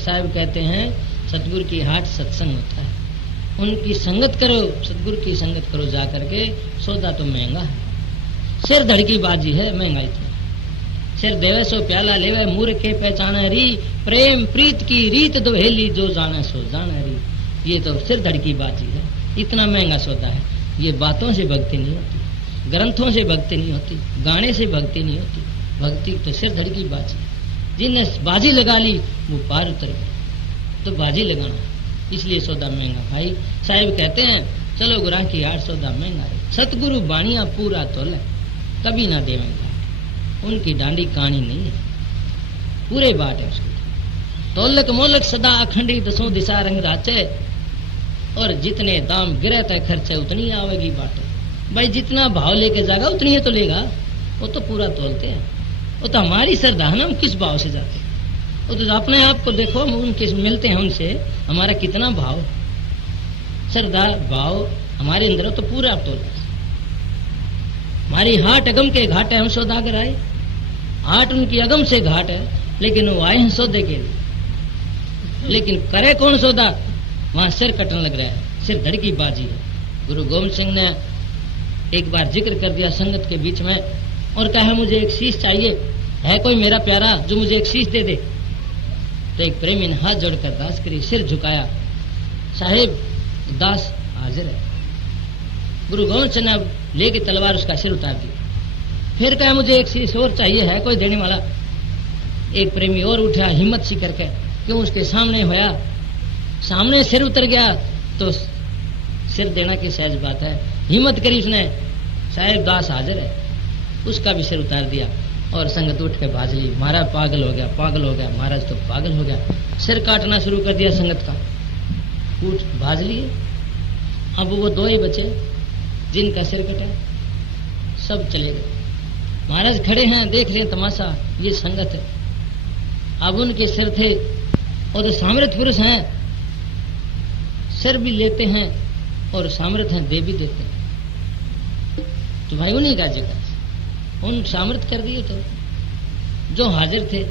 साहब कहते हैं सतगुरु की हाट सत्संग होता है, उनकी संगत करो, सतगुरु की संगत करो जा करके। सौदा तो महंगा है, सिर धड़की बाजी है महंगाई थी। सिर देवे सो प्याला लेवे, मूर्ख के पहचाने री, प्रेम प्रीत की रीत दोहेली, जो जाने सो जाने री। ये तो सिर धड़की बाजी है, इतना महंगा सौदा है। ये बातों से भक्ति नहीं होती, ग्रंथों से भक्ति नहीं होती, गाने से भक्ति नहीं होती। भक्ति तो सिर धड़की बाजी। जिनने बाजी लगा ली वो पार उतर गए। तो बाजी लगाना, इसलिए सौदा महंगा। भाई साहिब कहते हैं चलो गुरां की हाट सौदा महंगा है। सतगुरु बाणिया पूरा तोले, कभी ना देवेंगे। उनकी डांडी कहानी नहीं है, पूरे बाट है उसकी। तोलक मोलक सदा अखंडी, दसों दिशा रंग राचे, और जितने दाम गिरे तय खर्चे उतनी आवेगी बाटे। भाई जितना भाव लेके जाएगा उतनी ही तो लेगा, वो तो पूरा तोलते हैं। वो तो हमारी श्रद्धा है ना, हम किस भाव से जाते हैं। वो तो अपने आप को देखो, हम उनके मिलते हैं उनसे, हमारा कितना भाव श्रद्धा भाव हमारे अंदर तो पूरा तोल। हमारी हाट अगम के घाट है, हम सौदागर आए। हाट उनकी अगम से घाट है, लेकिन वो आए हैं सौदे के लिए। लेकिन करे कौन सौदा? वहां सिर कटने लग रहा है, सिर धड़ की बाजी है। गुरु गोविंद सिंह ने एक बार जिक्र कर दिया संगत के बीच में और कहा मुझे एक शीश चाहिए, है कोई मेरा प्यारा जो मुझे एक शीश दे दे। तो एक प्रेमी ने हाथ जोड़कर दास करी, सिर झुकाया, साहेब दास हाजिर है। गुरु गोविंद सिंह ने लेके तलवार उसका सिर उतार दी। फिर कहा मुझे एक शीश और चाहिए, है कोई देने वाला। एक प्रेमी और उठा हिम्मत सी करके, क्यों उसके सामने होया, सामने सिर उतर गया तो सिर देना की सहज बात है। हिम्मत करी उसने, साहेब दास हाजिर है, उसका भी सिर उतार दिया और संगत उठ के भाज ली। महाराज पागल हो गया, पागल हो गया, महाराज तो पागल हो गया। सिर काटना शुरू कर दिया संगत का, उठ भाज लिए। अब वो दो ही बचे जिनका सिर कटा, सब चले गए। महाराज खड़े हैं, देख रहे तमाशा, ये संगत है। अब उनके सिर थे और तो सामर्थ पुरुष हैं, सिर भी लेते हैं और सामर्थ हैं, दे भी देते हैं। तो भाई उन्हीं का जगह उन सामर्थ कर दिए। तो जो हाजिर थे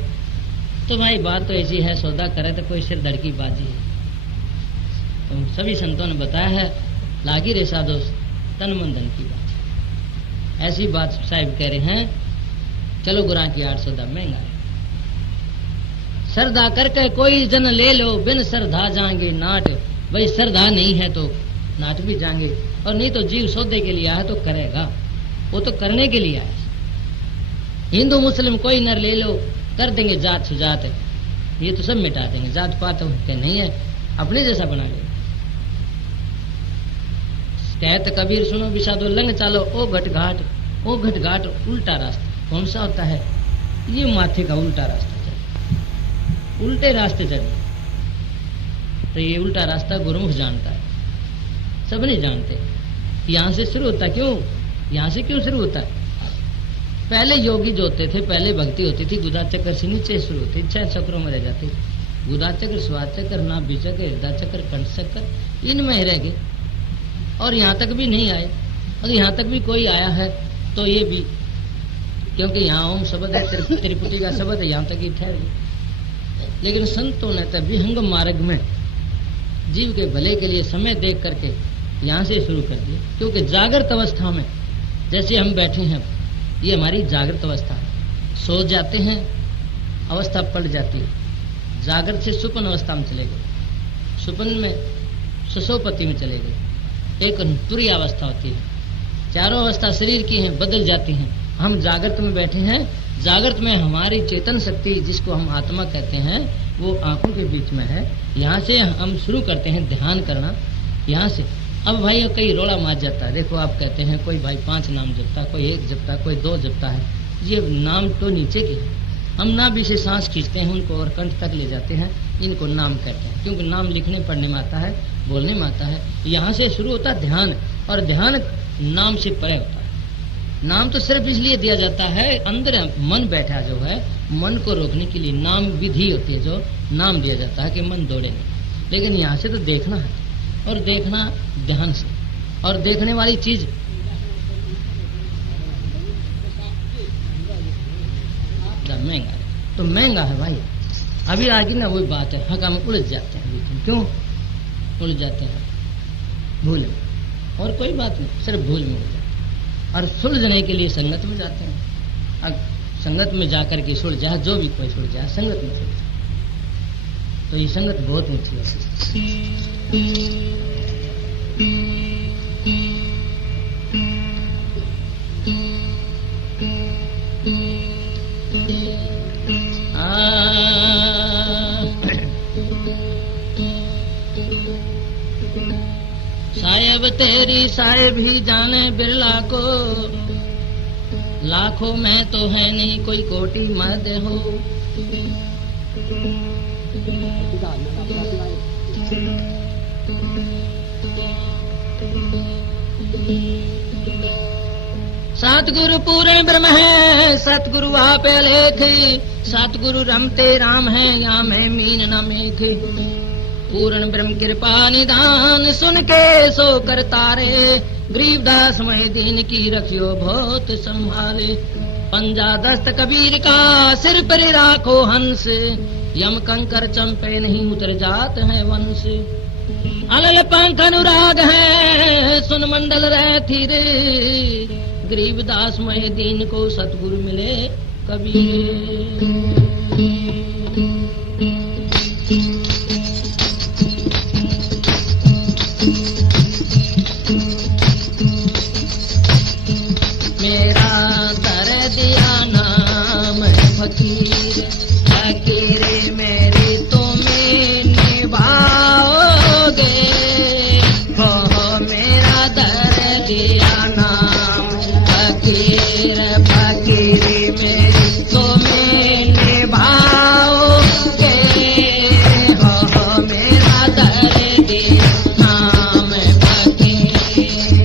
तो भाई बात तो ऐसी है, सौदा करे तो कोई सिर धड़की बाजी है। तो सभी संतों ने बताया है, लागी रे साधो तन मन धन की बात। ऐसी बात साहिब कह रहे हैं, चलो गुरा की 8 सौदा महंगा है। श्रद्धा करके कोई जन ले लो, बिन श्रद्धा जाएंगे नाट। भाई श्रद्धा नहीं है तो नाट भी जाएंगे, और नहीं तो जीव सौदे के लिए आया तो करेगा, वो तो करने के लिए आया। हिंदू मुस्लिम कोई नर ले लो, कर देंगे जात सुजात, ये तो सब मिटा देंगे। जात पात के नहीं है, अपने जैसा बना ले। कहत कबीर सुनो विषादो लंग चालो, ओ घट घाट, ओ घट घाट उल्टा रास्ता। कौन सा होता है? ये माथे का उल्टा रास्ता चले, उल्टे रास्ते चले। तो ये उल्टा रास्ता गुरुमुख जानता है, सब नहीं जानते। यहाँ से शुरू होता, क्यों यहाँ से क्यों शुरू होता है? पहले योगी जो होते थे, पहले भक्ति होती थी, गुदा चक्र से नीचे शुरू होती, 6 चक्रों में रह जाते। गुदा चक्र, स्वाद चक्र, नाभि चक्र, हृदय चक्र, कंठ चक्र, इनमें ही रह गए और यहाँ तक भी नहीं आए। और यहाँ तक भी कोई आया है तो ये भी, क्योंकि यहाँ ओम शब्द है, त्रिपुटी का शब्द है, यहाँ तक ही ठहर गए। लेकिन संतों ने तब विहंगम मार्ग में जीव के भले के लिए समय देख करके यहाँ से शुरू कर दिया। क्योंकि जागृत अवस्था में जैसे हम बैठे हैं, ये हमारी जागृत अवस्था है। सो जाते हैं, अवस्था पलट जाती है। जागृत से सुपन अवस्था में चले गए, सुपन में सुसोपति में चले गए। एक तुरी अवस्था होती है, चारों अवस्था शरीर की हैं, बदल जाती हैं। हम जागृत में बैठे हैं, जागृत में हमारी चेतन शक्ति जिसको हम आत्मा कहते हैं वो आंखों के बीच में है। यहाँ से हम शुरू करते हैं ध्यान करना, यहाँ से। अब भाई कई रोड़ा मार जाता है। देखो आप कहते हैं कोई भाई 5 नाम जपता, कोई 1 जपता, कोई 2 जपता है। ये नाम तो नीचे के, हम नाभि से सांस खींचते हैं उनको और कंठ तक ले जाते हैं, इनको नाम कहते हैं। क्योंकि नाम लिखने पढ़ने में आता है, बोलने में आता है। यहाँ से शुरू होता है ध्यान, और ध्यान नाम से परे होता है। नाम तो सिर्फ इसलिए दिया जाता है, अंदर मन बैठा जो है, मन को रोकने के लिए नाम विधि होती है, जो नाम दिया जाता है कि मन दौड़े नहीं। लेकिन यहाँ से तो देखना है, और देखना ध्यान से। और देखने वाली चीज महंगा है, तो महंगा है भाई। अभी आगे ना वही बात है, हक हम उलझ जाते हैं। लेकिन क्यों उलझ जाते हैं? भूल में, और कोई बात नहीं, सिर्फ भूल में उलझ जाते हैं। और सुलझने के लिए संगत में जाते हैं। अब संगत में जाकर के सुलझा, जो भी कोई सुलझा संगत में सुलझा। तो ये संगत बहुत मीठी है। साहेब तेरी साहेब ही जाने बिरला को, लाखों में तो है नहीं कोई कोटि मद हो। सतगुरु पूरे ब्रह्म है, सतगुरु आप लेख, सतगुरु रमते राम है, या मैं मीन न मेख। पूर्ण ब्रह्म कृपा निदान, सुन के सो कर तारे, गरीबदास मह दीन की रखियो बहुत संभाले। पंजा दस्त कबीर का, सिर पर राखो हंस, यम कंकर चंपे नहीं उतर जात है वंश। अलल पंख अनुराग है सुन मंडल रहती रे, गरीबदास मय दीन को सतगुरु मिले कबीर। मेरा दर दिया नाम फकीर, फकीर मेरी तुम्हें निभाओगे, हो मेरा दर दिया नाम फकीर, फकीर मेरी तुम्हें निभाओगे, हो मेरा दर दिया नाम फकीर,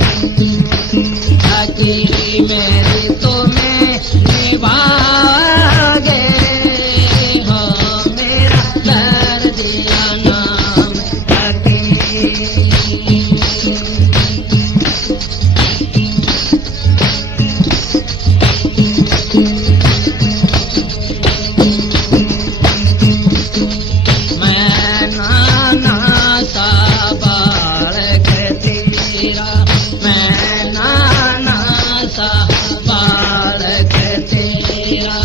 फकीर मेरी तुम्हें निभाओगे, हो मेरा दर दिया नाम फकीर। मैं नाना सा बालक तेरा, मैं नाना सा बालक तेरा,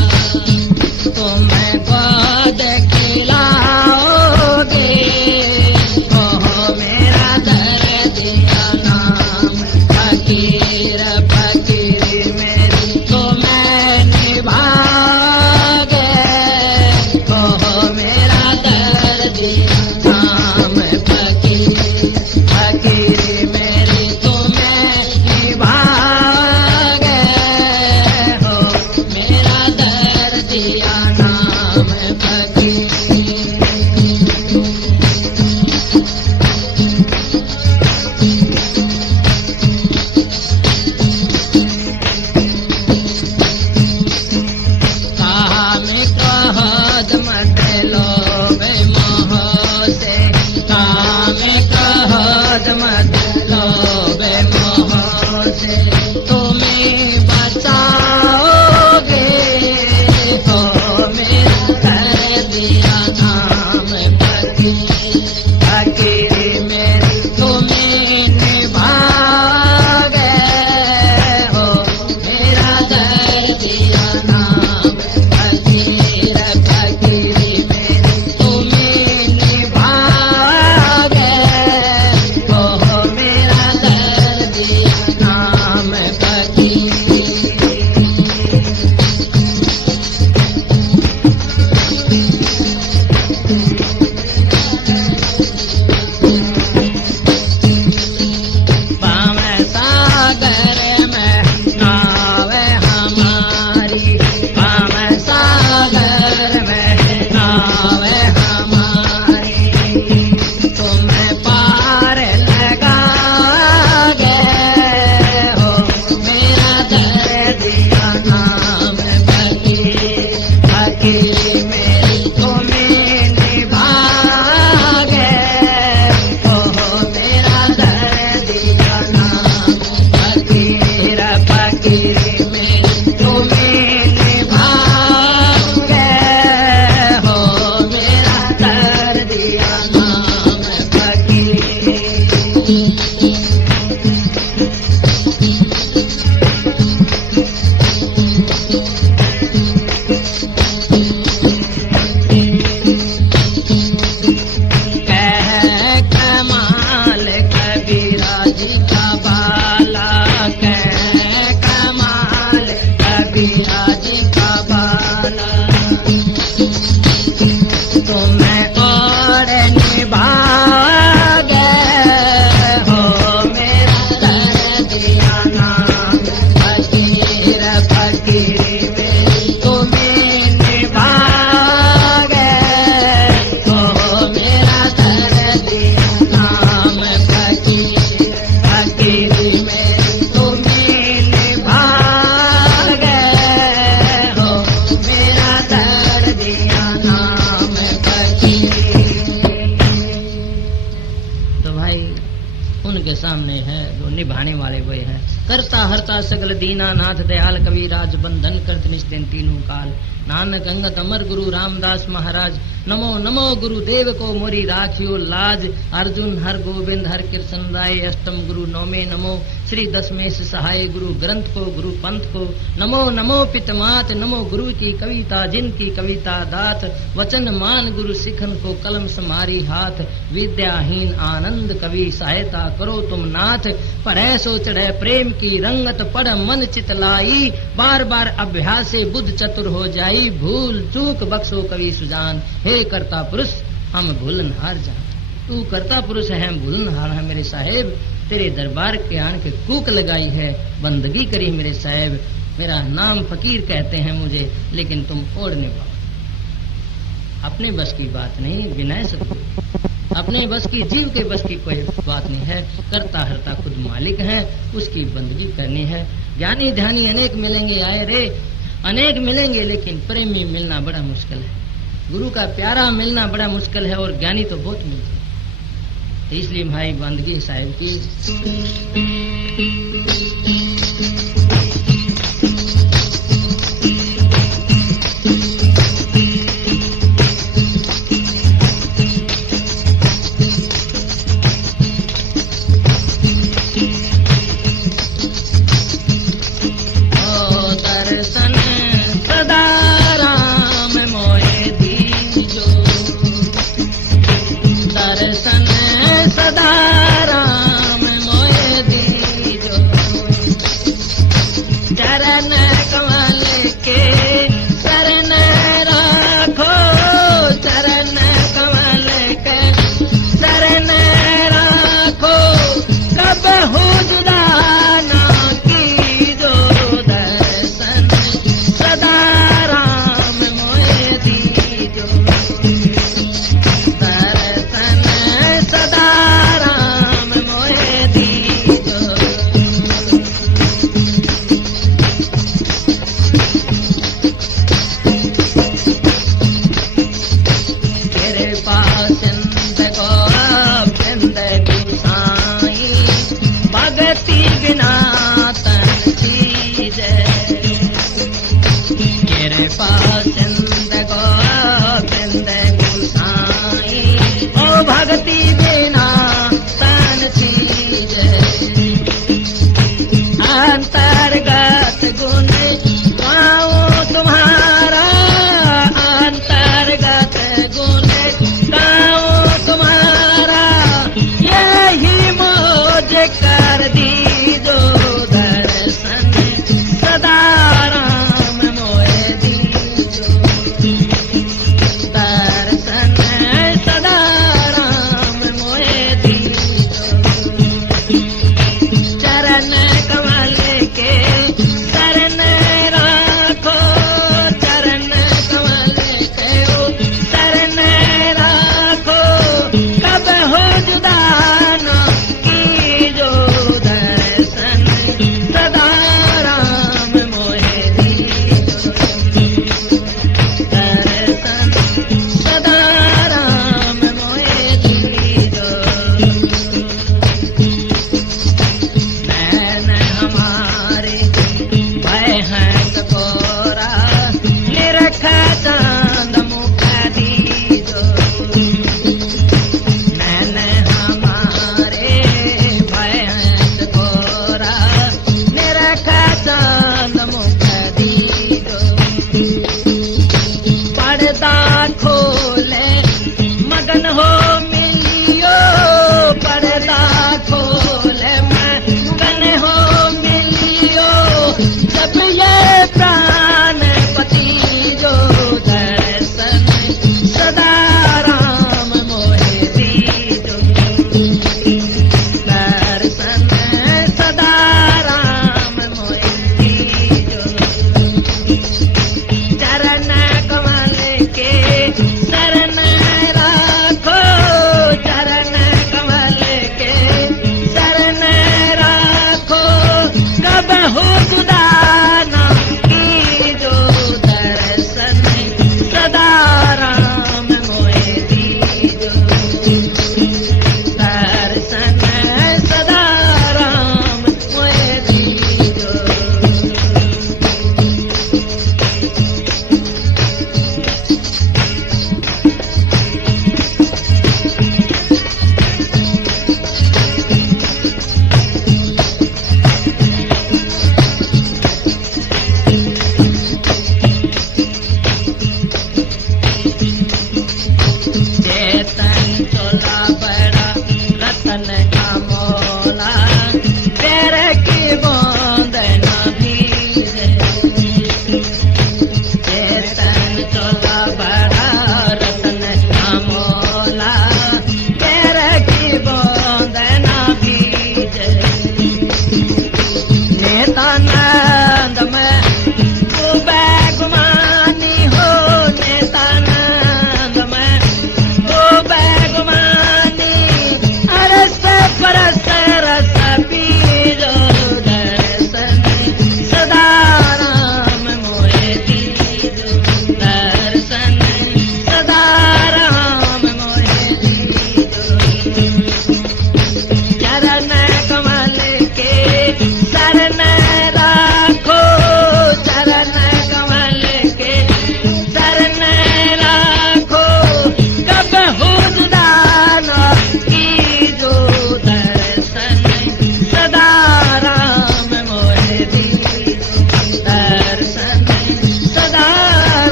तुम्हें गोद खिलाओगे, हो मेरा दर दिया नाम फकीर, फकीर मेरी तुम्हें निभाओगे, हो मेरा दर दिया नाम फकीर, फकीर मेरी तुम्हें निभाओगे, हो मेरा दर दिया नाम फकीर। काम क्रोध मत लोभे मोह से, काम क्रोध मत लोभे मोह से, तुम्हें बचाओगे, हो मेरा दर दिया नाम फकीर, फकीर मेरी तुम्हें निभाओगे, हो मेरा दर दिया नाम फकीर, फकीर मेरी तुम्हें निभाओगे, हो मेरा दर दिया नाम फकीर। पावे सागर में नावे हमारी, पावे सागर में नावे हमारी, तुम्हें पार लगाओगे, हो मेरा दर दिया नाम फकीर, फकीर मेरी तुम्हें निभाओगे, हो मेरा दर दिया नाम फकीर, फकीर मेरी तुम्हें निभाओगे, हो मेरा दर दिया नाम फकीर। कह कमाल कबीरा जी का बाला, कह कमाल कबीरा जी का बाला, तुम्हें और निभाओगे, हो मेरा दर दिया नाम फकीर, फकीर मेरी तुम्हें निभाओगे, हो मेरा दर दिया नाम फकीर, फकीर मेरी तुम्हें निभाओगे, हो मेरा दर दिया नाम फकीर। तो भाई उनके सामने है जो निभाने वाले वही है। करता हरता सगल दीना नाथ दयाल कबीराज बंधन करत निस्दिन तीनों काल। नानक अंगद अमर गुरु रामदास महाराज। नमो नमो गुरुदेव को मोरी राखियो लाज। अर्जुन हर गोविंद हर कृष्ण राय। अष्टम गुरु नौमे नमो श्री दशमेश सहाय। गुरु ग्रंथ को गुरु पंथ को नमो नमो पितमात। नमो गुरु की कविता जिनकी कविता दात। वचन मान गुरु सिखन को कलम समारी हाथ। विद्याहीन आनंद कवि सहायता करो तुम नाथ। पढ़े सो चढ़े प्रेम की रंगत पढ़ मन चित लाई। बार बार अभ्यास से बुद्ध चतुर हो जाई। भूल चूक बख्शो कवि सुजान। हे करता पुरुष हम भूलन हार जान। तू करता पुरुष है हम भूलन हार है मेरे साहेब। तेरे दरबार के आन के कूक लगाई है बंदगी करी मेरे साहेब। मेरा नाम फकीर कहते हैं मुझे लेकिन तुम ओढ़ने पाओ। अपने बस की बात नहीं विनय सतगुरु। अपने बस की जीव के बस की कोई बात नहीं है। करता हरता खुद मालिक है उसकी बंदगी करनी है। ज्ञानी ध्यानी अनेक मिलेंगे आए रे अनेक मिलेंगे लेकिन प्रेमी मिलना बड़ा मुश्किल है। गुरु का प्यारा मिलना बड़ा मुश्किल है और ज्ञानी तो बहुत मिलते हैं। इसलिए भाई बंदगी साहिब की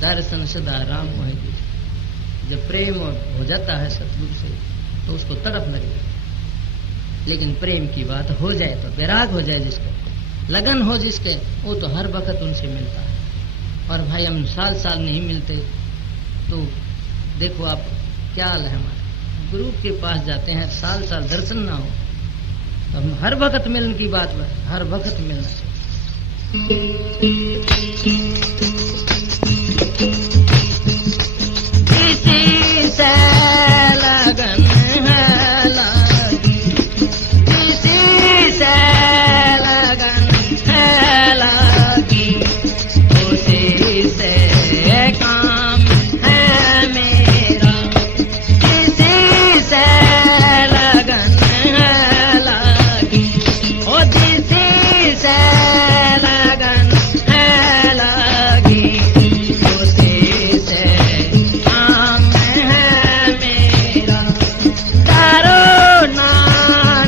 दर्शन सदा राम मोहि दिए। जब प्रेम हो जाता है सतगुरु से तो उसको तड़प लग जाती, लेकिन प्रेम की बात हो जाए तो वैराग हो जाए जिसको, लगन हो जिसके, वो तो हर वक्त उनसे मिलता है। और भाई हम साल साल नहीं मिलते तो देखो आप क्या हाल है हमारा। गुरु के पास जाते हैं, साल साल दर्शन ना हो तो हम हर वक्त मिलने की बात है, हर वक्त मिलना चाहिए। किसी से लगन है लगी, किसी से लगन है लगी, उसी से काम है मेरा। किसी से लगन है लगी, ओ जिसी से लगन है लगी, उसी से काम है मेरा। डरो ना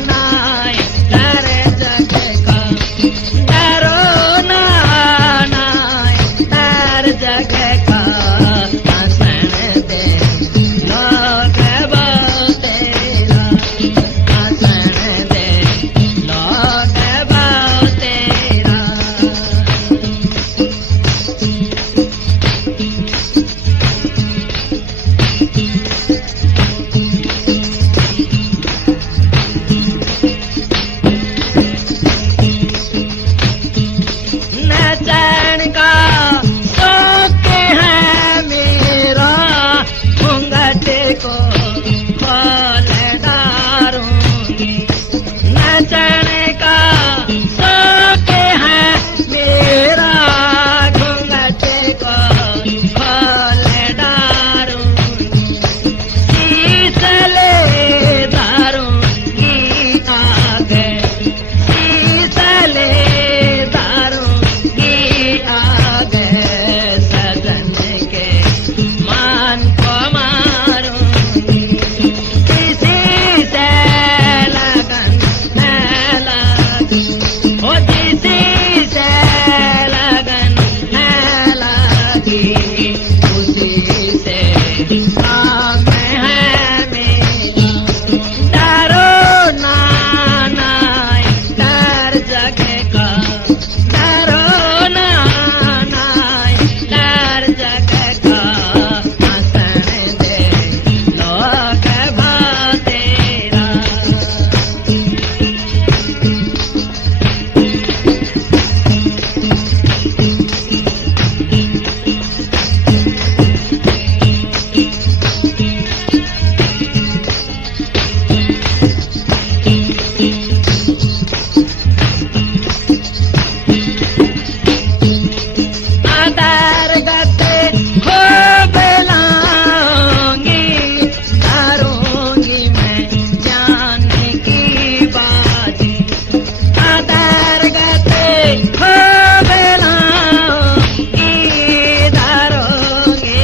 नाय डर जग का, डरो ना नाय डर जग का, हंसन दे लोग बहु तेरा, हंसन दे लोग बहु तेरा। न चैन का शौक है मेरा, घूंघट को खोल डारूंगी। न चैन का शौक है मेरा, घूंघट को खोल डारूंगी। शीतले दारूंगी आगे, शीतले दारूंगी आगे, सजन के मान को मारूंगी। किसी से लगन है लगी, ओ जिसी से लगन है लगी, उसी से काम है मेरा। डरो ना नाय डर जग का, डरो ना नाय डर जग का, हंसन दे लोग बहु तेरा। आदर गते खूब लाऊंगी, डारूंगी मैं जान की बाजी। आदर गते खूब लाऊंगी, डारूंगी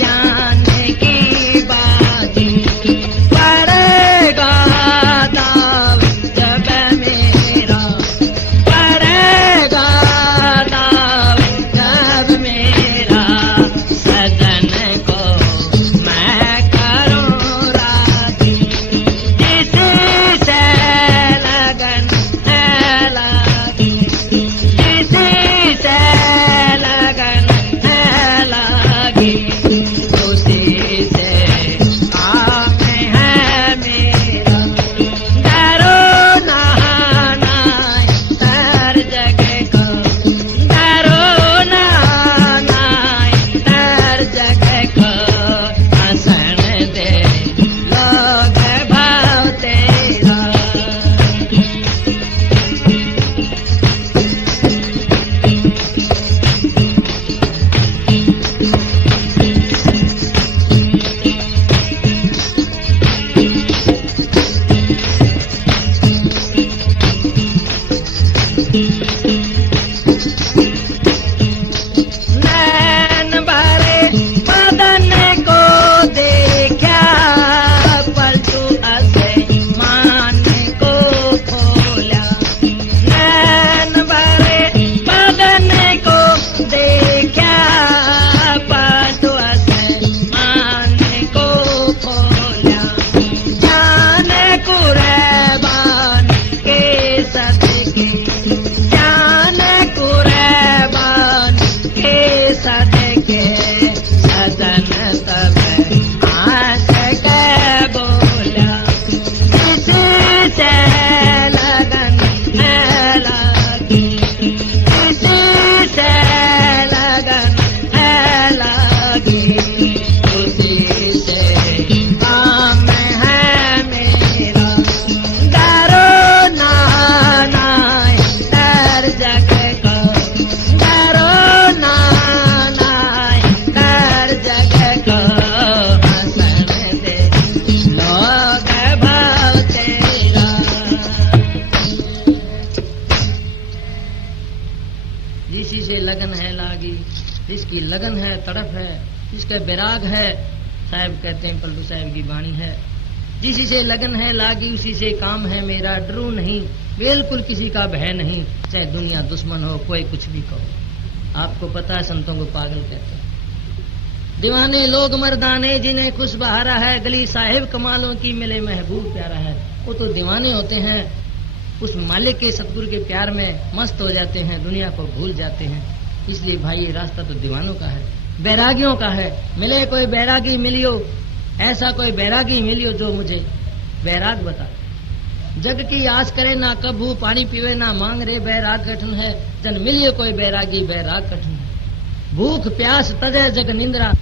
जान की बाजी। पड़ेगा दाव जब मेरा, पड़ेगा दाव जब मेरा, सजन को मैं करूं राजी। किसी से लगन है लगी, किसी से लगन है लगी, उसी से काम है मेरा। डरो ना नाय डर जग का, डरो ना नाय डर जग का, हंसन दे लोग बहु तेरा। जिसकी लगन है, तड़प है, जिसका बैराग है, साहब कहते हैं पल्लू साहब की वाणी है, जिसी से लगन है लागी उसी से काम है मेरा, डरू नहीं बिल्कुल किसी का भय नहीं, चाहे दुनिया दुश्मन हो कोई कुछ भी कहो। आपको पता है संतों को पागल कहते हैं। दीवाने लोग मर्दाने जिन्हें खुश बहारा है, गली साहिब कमालों की मिले महबूब प्यारा है। वो तो दीवाने होते हैं, उस मालिक के सतगुरु के प्यार में मस्त हो जाते हैं, दुनिया को भूल जाते हैं। इसलिए भाई ये रास्ता तो दीवानों का है, बैरागियों का है। मिले कोई बैरागी मिलियो, ऐसा कोई बैरागी मिलियो जो मुझे बैराग बता। जग की आस करे ना कभू, पानी पीवे ना मांग रे, बैराग कठिन है। जन मिलियो कोई बैरागी, बैराग कठिन है। भूख प्यास तजे जग निंद्रा,